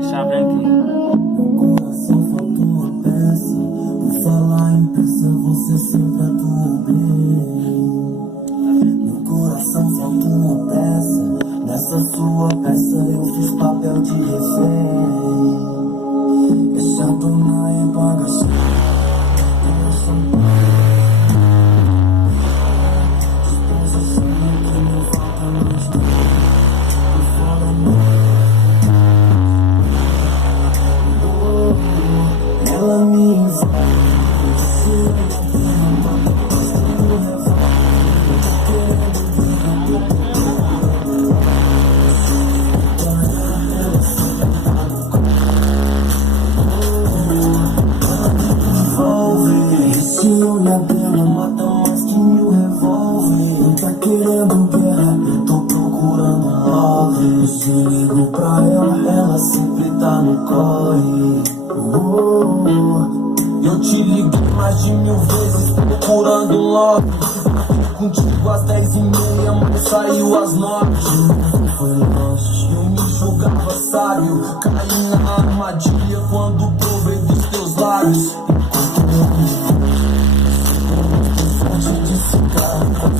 Deixar branquinho. Meu coração faltou uma peça. Por falar em peça, você sempre atuou bem. Meu coração faltou uma peça. Nessa sua peça eu fiz papel de refém. Essa dona é bagaceira. Ela me envolve. Esse olhar dela mata mais que 1000 revólver. Não tá querendo guerra, eu tô procurando love. Se ligo pra ela sempre tá no corre. Eu te liguei mais de 1000 vezes procurando love. Contigo às 10h30, mas saiu às 9. Foi longe, eu me julgava sábio. Caí na armadilha quando provei dos teus lábios. Enquanto eu me fonte de cigarro.